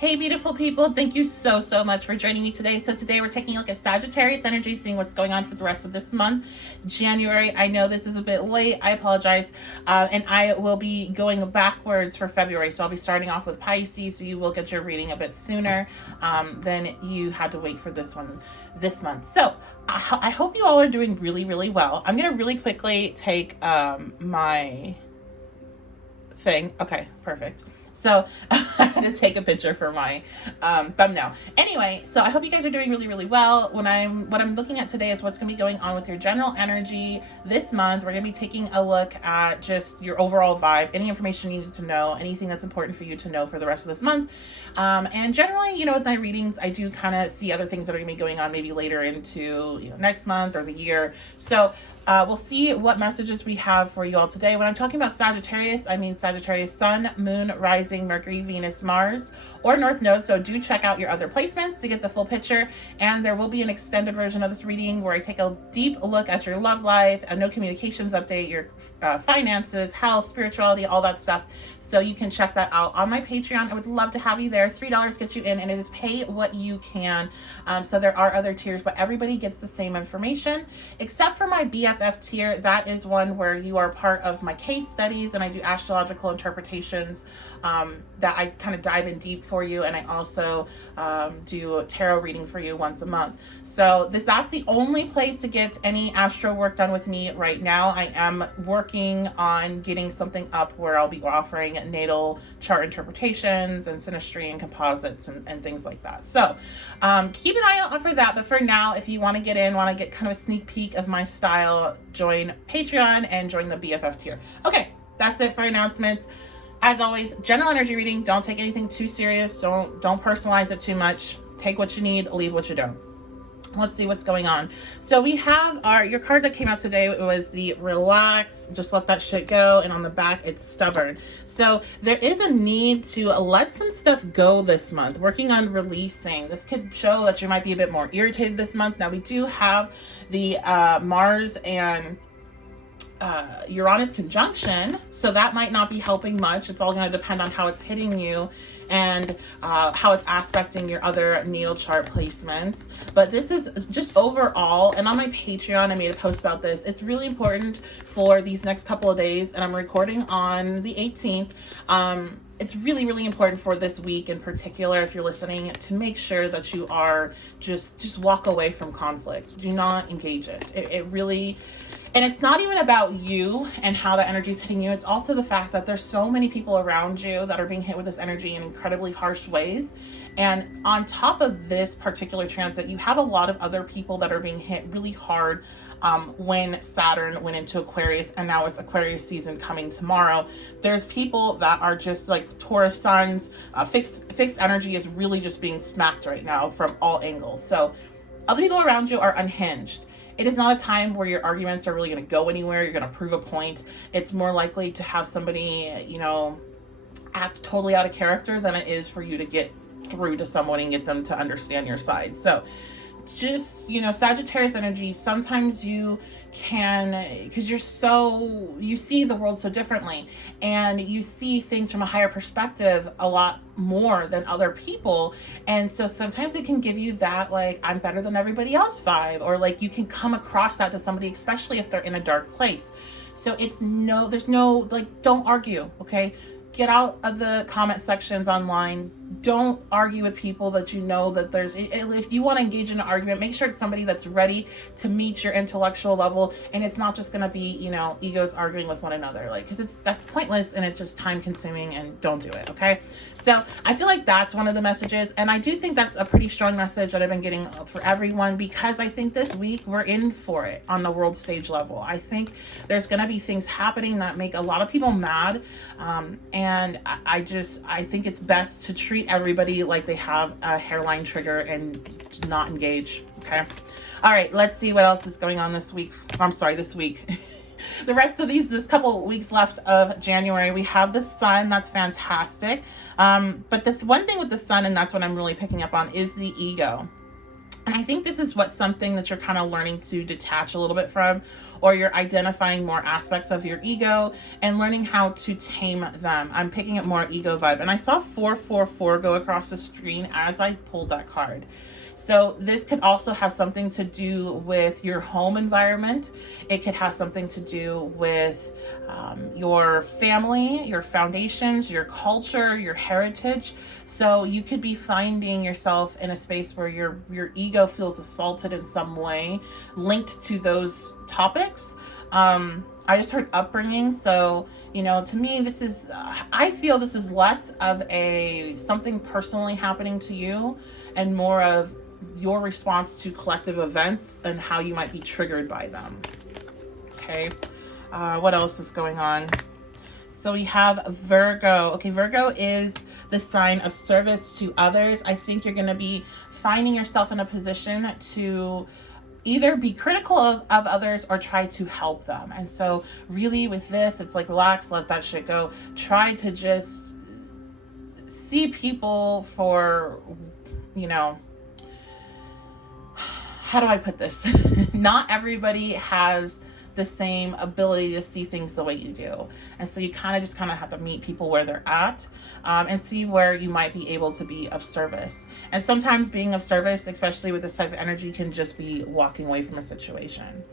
Hey, beautiful people. Thank you so much for joining me today. So today we're taking a look at Sagittarius energy, seeing what's going on for the rest of this month, January. I know this is a bit late. I apologize. And I will be going backwards for February. So I'll be starting off with Pisces. So you will get your reading a bit sooner than you had to wait for this one this month. So I hope you all are doing really well. I'm going to really quickly take my thing. Okay, perfect. So I had to take a picture for my thumbnail. Anyway, so I hope you guys are doing really well. What I'm looking at today is what's going to be going on with your general energy this month. We're going to be taking a look at just your overall vibe, any information you need to know, anything that's important for you to know for the rest of this month. And generally, with my readings, I do kind of see other things that are going to be going on maybe later into next month or the year. So we'll see what messages we have for you all today. When I'm talking about Sagittarius, I mean Sagittarius Sun, Moon, Rising, Mercury, Venus, Mars, or North Node. So do check out your other placements to get the full picture. And there will be an extended version of this reading where I take a deep look at your love life, a no communications update, your finances, health, spirituality, all that stuff. So you can check that out on my Patreon. I would love to have you there. $3 gets you in, and it is pay what you can. So there are other tiers, but everybody gets the same information, except for my BFF tier. That is one where you are part of my case studies, and I do astrological interpretations that I kind of dive in deep for you, and I also do a tarot reading for you once a month. So that's the only place to get any astro work done with me right now. I am working on getting something up where I'll be offering natal chart interpretations and synastry and composites and things like that. So keep an eye out for that. But for now, if you want to get kind of a sneak peek of my style, join Patreon and join the BFF tier. Okay, that's it for announcements. As always, general energy reading. Don't take anything too serious. Don't personalize it too much. Take what you need, leave what you don't. Let's see what's going on. So we have your card that came out today. It was the relax, just let that shit go. And on the back, it's stubborn. So there is a need to let some stuff go this month, working on releasing. This could show that you might be a bit more irritated this month. Now we do have the Mars and Uranus conjunction, so that might not be helping much. It's all going to depend on how it's hitting you and how it's aspecting your other natal chart placements. But this is just overall, and on my Patreon I made a post about this. It's really important for these next couple of days, and I'm recording on the 18th. It's really important for this week in particular, if you're listening, to make sure that you are just walk away from conflict. Do not engage it. It really. And it's not even about you and how that energy is hitting you. It's also the fact that there's so many people around you that are being hit with this energy in incredibly harsh ways. And on top of this particular transit, you have a lot of other people that are being hit really hard when Saturn went into Aquarius, and now with Aquarius season coming tomorrow, there's people that are just like Taurus suns. Fixed energy is really just being smacked right now from all angles. So other people around you are unhinged. It is not a time where your arguments are really going to go anywhere. You're going to prove a point. It's more likely to have somebody, act totally out of character than it is for you to get through to someone and get them to understand your side. So just, Sagittarius energy, sometimes you can, because you see the world so differently, and you see things from a higher perspective a lot more than other people. And so sometimes it can give you that, like, I'm better than everybody else vibe, or like you can come across that to somebody, especially if they're in a dark place. So there's no, like, don't argue, okay? Get out of the comment sections online. Don't argue with people that if you want to engage in an argument, make sure it's somebody that's ready to meet your intellectual level, and it's not just going to be, egos arguing with one another, because that's pointless and it's just time consuming, and don't do it. Okay. So I feel like that's one of the messages. And I do think that's a pretty strong message that I've been getting for everyone, because I think this week we're in for it on the world stage level. I think there's going to be things happening that make a lot of people mad. And I think it's best to treat everybody like they have a hairline trigger and not engage. Okay. All right. Let's see what else is going on this week. This week. The rest of this couple weeks left of January, we have the sun. That's fantastic. But the one thing with the sun, and that's what I'm really picking up on, is the ego. And I think this is what something that you're kind of learning to detach a little bit from, or you're identifying more aspects of your ego and learning how to tame them. I'm picking up more ego vibe. And I saw 444 go across the screen as I pulled that card. So this could also have something to do with your home environment. It could have something to do with your family, your foundations, your culture, your heritage. So you could be finding yourself in a space where your ego feels assaulted in some way linked to those topics. I just heard upbringing. So, you know, to me, this is, I feel this is less of something personally happening to you and more of your response to collective events and how you might be triggered by them. Okay. What else is going on? So we have Virgo. Okay, Virgo is the sign of service to others. I think you're going to be finding yourself in a position to either be critical of others or try to help them. And so really with this, it's like, relax, let that shit go. Try to just see people for, you know, how do I put this? Not everybody has the same ability to see things the way you do. And so you kind of have to meet people where they're at, and see where you might be able to be of service. And sometimes being of service, especially with this type of energy, can just be walking away from a situation.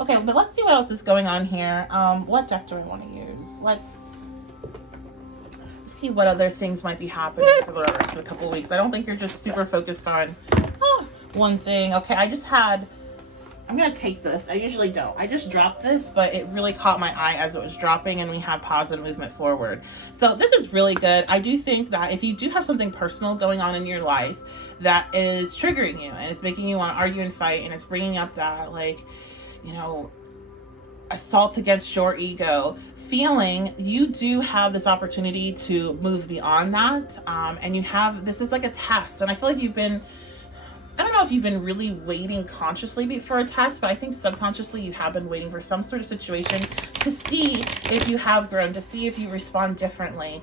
Okay, but let's see what else is going on here. What deck do I want to use? Let's see what other things might be happening for the rest of the couple of weeks. I don't think you're just super focused on one thing. Okay, I'm gonna take this. I usually don't. I just dropped this, but it really caught my eye as it was dropping, and we have positive movement forward. So this is really good. I do think that if you do have something personal going on in your life that is triggering you and it's making you want to argue and fight, and it's bringing up that, like, you know, assault against your ego feeling, you do have this opportunity to move beyond that. And this is like a test, and I feel like I don't know if you've been really waiting consciously for a test, but I think subconsciously you have been waiting for some sort of situation to see if you have grown, to see if you respond differently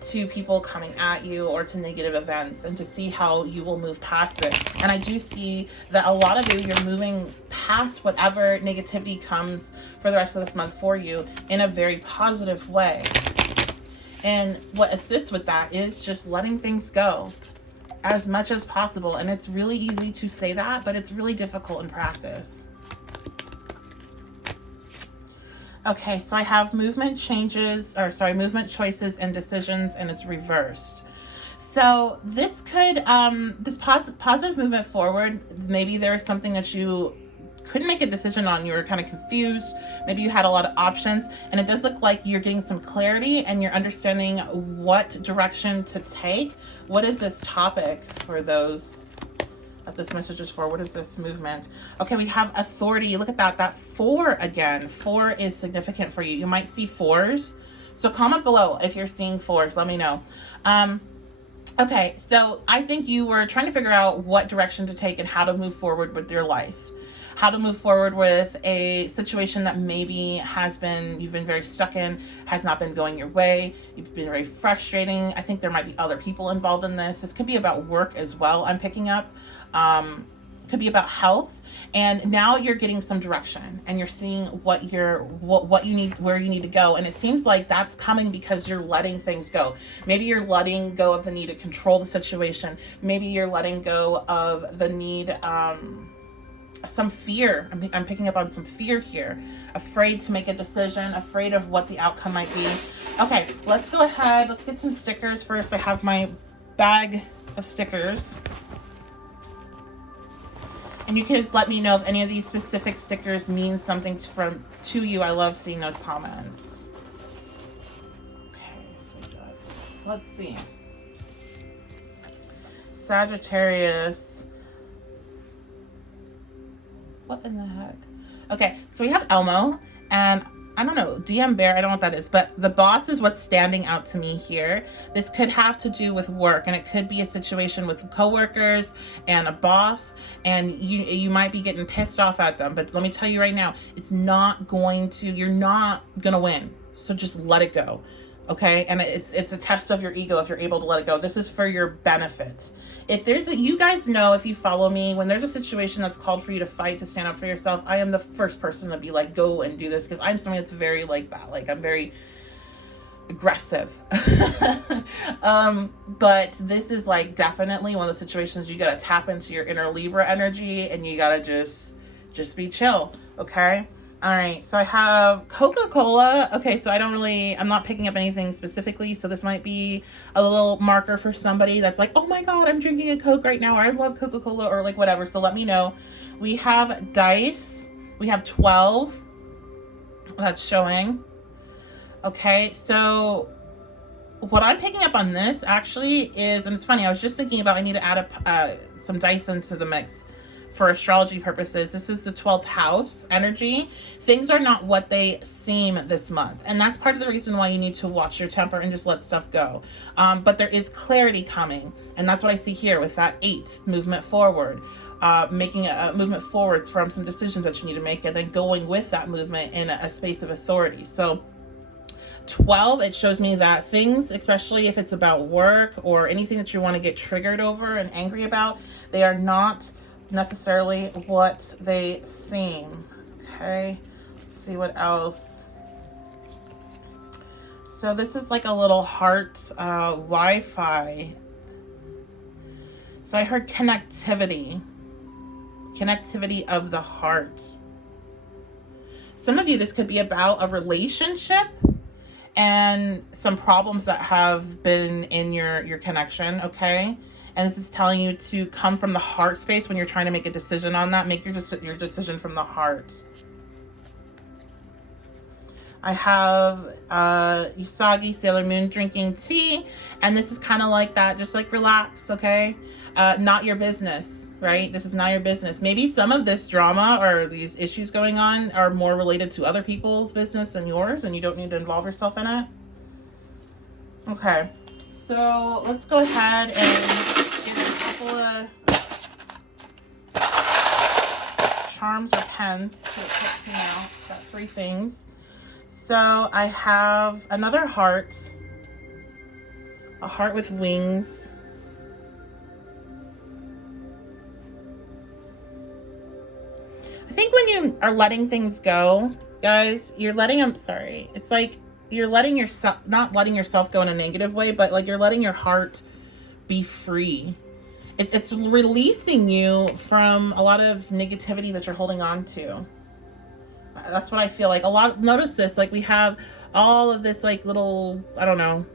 to people coming at you or to negative events, and to see how you will move past it. And I do see that a lot of you're moving past whatever negativity comes for the rest of this month for you in a very positive way. And what assists with that is just letting things go as much as possible. And it's really easy to say that, but it's really difficult in practice. Okay, so I have movement choices and decisions, and it's reversed. So this could, this positive movement forward, maybe there's something that you couldn't make a decision on. You were kind of confused. Maybe you had a lot of options, and it does look like you're getting some clarity and you're understanding what direction to take. What is this topic for those that this message is for? What is this movement? Okay, we have authority. Look at that 4 again. 4 is significant for you. You might see 4s. So comment below if you're seeing 4s. Let me know. Okay, so I think you were trying to figure out what direction to take and how to move forward with your life. How to move forward with a situation that maybe you've been very stuck in, has not been going your way. You've been very frustrating. I think there might be other people involved in this. This could be about work as well, I'm picking up. Could be about health. And now you're getting some direction, and you're seeing what you need, where you need to go. And it seems like that's coming because you're letting things go. Maybe you're letting go of the need to control the situation. Maybe you're letting go of the need, some fear. I'm picking up on some fear here. Afraid to make a decision, afraid of what the outcome might be. Okay, let's go ahead. Let's get some stickers first. I have my bag of stickers. And you kids let me know if any of these specific stickers mean something to you. I love seeing those comments. Okay, so let's see. Sagittarius. What in the heck? Okay, so we have Elmo, and I don't know, DM Bear, I don't know what that is, but the boss is what's standing out to me here. This could have to do with work, and it could be a situation with coworkers and a boss, and you might be getting pissed off at them. But let me tell you right now, you're not gonna win. So just let it go. Okay, and it's a test of your ego if you're able to let it go. This is for your benefit. If there's a, you guys know, if you follow me, when there's a situation that's called for you to fight, to stand up for yourself, I am the first person to be like, go and do this, because I'm somebody that's very like that. Like, I'm very aggressive. But this is like definitely one of the situations you gotta tap into your inner Libra energy, and you gotta just be chill. Okay. All right, so I have Coca-Cola. Okay, so I'm not picking up anything specifically, so this might be a little marker for somebody that's like, oh my God, I'm drinking a Coke right now, or I love Coca-Cola, or like whatever, so let me know. We have dice. We have 12. That's showing. Okay, so what I'm picking up on this actually is, and it's funny, I was just thinking about I need to add some dice into the mix for astrology purposes. This is the 12th house energy. Things are not what they seem this month. And that's part of the reason why you need to watch your temper and just let stuff go. But there is clarity coming. And that's what I see here with that 8, movement forward. Making a movement forwards from some decisions that you need to make, and then going with that movement in a space of authority. So 12, it shows me that things, especially if it's about work or anything that you want to get triggered over and angry about, they are not necessarily what they seem. Okay, let's see what else. So this is like a little heart Wi-Fi. So I heard connectivity of the heart. Some of you, this could be about a relationship and some problems that have been in your connection. Okay. And this is telling you to come from the heart space when you're trying to make a decision on that. Make your decision from the heart. I have Usagi, Sailor Moon, drinking tea. And this is kind of like that. Just like relax, okay? Not your business, right? This is not your business. Maybe some of this drama or these issues going on are more related to other people's business than yours, and you don't need to involve yourself in it. Okay. So let's go ahead and get a couple of charms or pens to put me out. Got 3 things. So I have another heart, a heart with wings. I think when you are letting things go, guys, you're letting them, sorry, it's like you're letting yourself, not letting yourself go in a negative way, but like you're letting your heart be free. It's releasing you from a lot of negativity that you're holding on to. That's what I feel like. Notice this, like we have all of this like little, I don't know,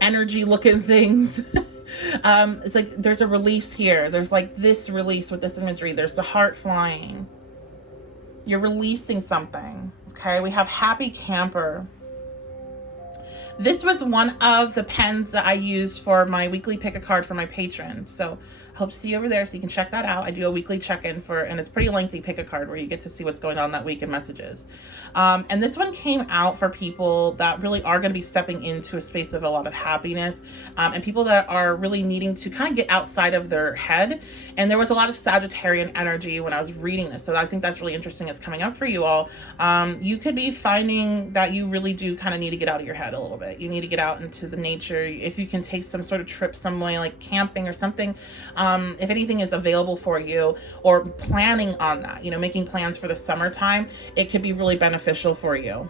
energy looking things. It's like there's a release here. There's like this release with this imagery. There's the heart flying. You're releasing something. Okay, we have happy camper. This was one of the pens that I used for my weekly pick a card for my patrons. So I hope to see you over there so you can check that out. I do a weekly check-in and it's pretty lengthy pick a card where you get to see what's going on that week in messages. And this one came out for people that really are going to be stepping into a space of a lot of happiness, and people that are really needing to kind of get outside of their head. And there was a lot of Sagittarian energy when I was reading this. So I think that's really interesting. It's coming up for you all. You could be finding that you really do kind of need to get out of your head a little bit. You need to get out into the nature. If you can take some sort of trip some way, like camping or something, if anything is available for you, or planning on that, making plans for the summertime, it could be really beneficial for you.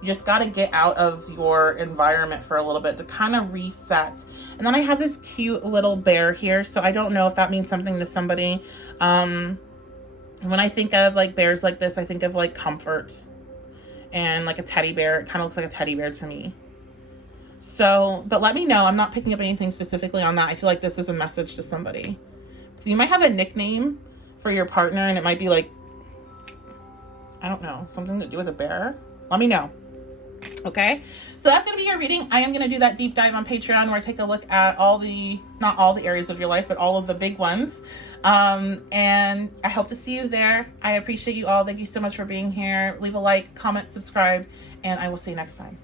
You just got to get out of your environment for a little bit to kind of reset. And then I have this cute little bear here. So I don't know if that means something to somebody. When I think of like bears like this, I think of like comfort and like a teddy bear. It kind of looks like a teddy bear to me. So, but let me know. I'm not picking up anything specifically on that. I feel like this is a message to somebody. So you might have a nickname for your partner, and it might be like, I don't know, something to do with a bear. Let me know. Okay, so that's going to be your reading. I am going to do that deep dive on Patreon where I take a look at not all the areas of your life, but all of the big ones. And I hope to see you there. I appreciate you all. Thank you so much for being here. Leave a like, comment, subscribe, and I will see you next time.